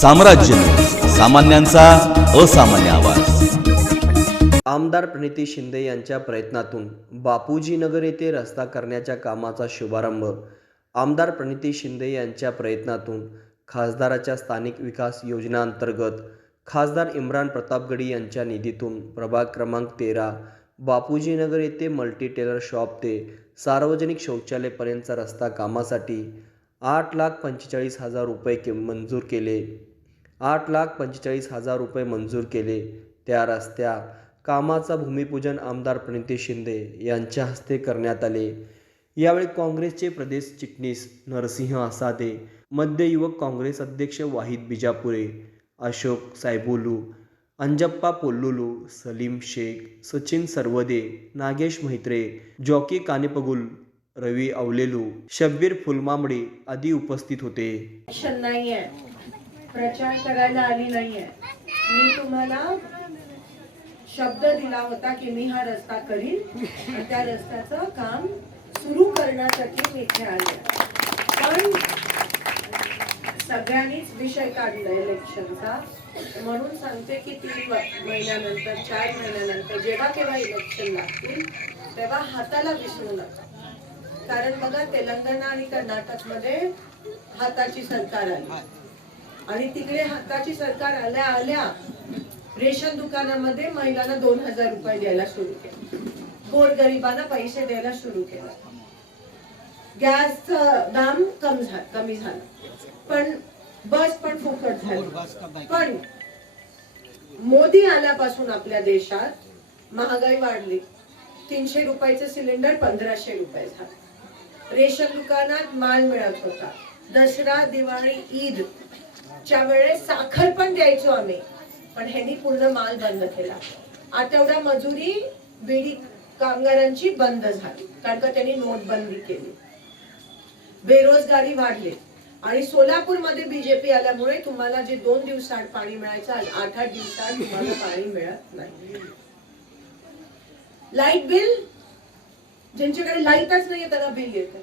साम्राज्य सामान्यांचा असामान्य आवाज. आमदार प्रणिती शिंदे यांच्या प्रयत्नातून बापूजी नगर येथे रस्ता करण्याच्या कामाचा शुभारंभ आमदार प्रणिती शिंदे यांच्या प्रयत्नातून खासदाराच्या स्थानिक विकास योजनांतर्गत खासदार इम्रान प्रतापगडी यांच्या निधीतून प्रभाग क्रमांक तेरा बापूजी नगर येथे मल्टी टेलर शॉप ते सार्वजनिक शौचालयपर्यंतचा रस्ता कामासाठी आठ लाख पंचेचाळीस हजार रुपये के मंजूर केले. आठ लाख पंचेचाळीस हजार रुपये मंजूर केले. त्या रस्त्या कामाचा भूमिपूजन आमदार प्रणिती शिंदे यांच्या हस्ते करण्यात आले. यावेळी काँग्रेसचे प्रदेश चिटणीस नरसिंह आसादे मध्य युवक काँग्रेस अध्यक्ष वाहिद बिजापुरे अशोक सायबोलू अंजप्पा पोल्लुलू सलीम शेख सचिन सरवदे नागेश मैत्रे जॉकी कानेपगुल रवी अवलेलू शब्बीर फुलमामडे आदी उपस्थित होते. नाहीये. प्रचार करायला आली नाहीये. मी तुम्हाला शब्द दिला होता की मी हा रस्ता करीन. त्या रस्त्याचं काम सुरू करण्यासाठी मी इथे आले पण सगळ्यांनीच विषय काढला इलेक्शनचा. म्हणून सांगते की तीन महिन्यानंतर चार महिन्यानंतर जेव्हा केव्हा इलेक्शन लागतील तेव्हा हाताला विसरू नका. कारण बघा तेलंगणा आणि कर्नाटकमध्ये हाताची सरकार आली. आणि तिकडे हाताची सरकार आल्या आल्या रेशन दुकानामध्ये महिलांना दोन हजार रुपये द्यायला सुरू केलं. गोरगरिबांना पैसे द्यायला सुरू केला. गॅसचं दाम कम कमी झालं. पण बस पण फुकट झाली. पण मोदी आल्यापासून आपल्या देशात महागाई वाढली. तीनशे रुपयाचं सिलेंडर पंधराशे रुपये झालं. रेशन दुकानात माल मिळत होता. दसरा दिवाळी ईद च्या वेळेस साखर पण द्यायचो आम्ही. पण ह्यांनी पूर्ण माल बंद केला. आठवडा मजुरी बिडी कामगारांची बंद झाली. कारण का त्यांनी नोटबंदी केली. बेरोजगारी वाढली. आणि सोलापूरमध्ये बीजेपी आल्यामुळे तुम्हाला जे दोन दिवसात पाणी मिळायचं आज आठ आठ दिवसात तुम्हाला पाणी मिळत नाही. लाइट बिल ज्यांच्याकडे लाईटच नाहीये त्यांना बिल येतं.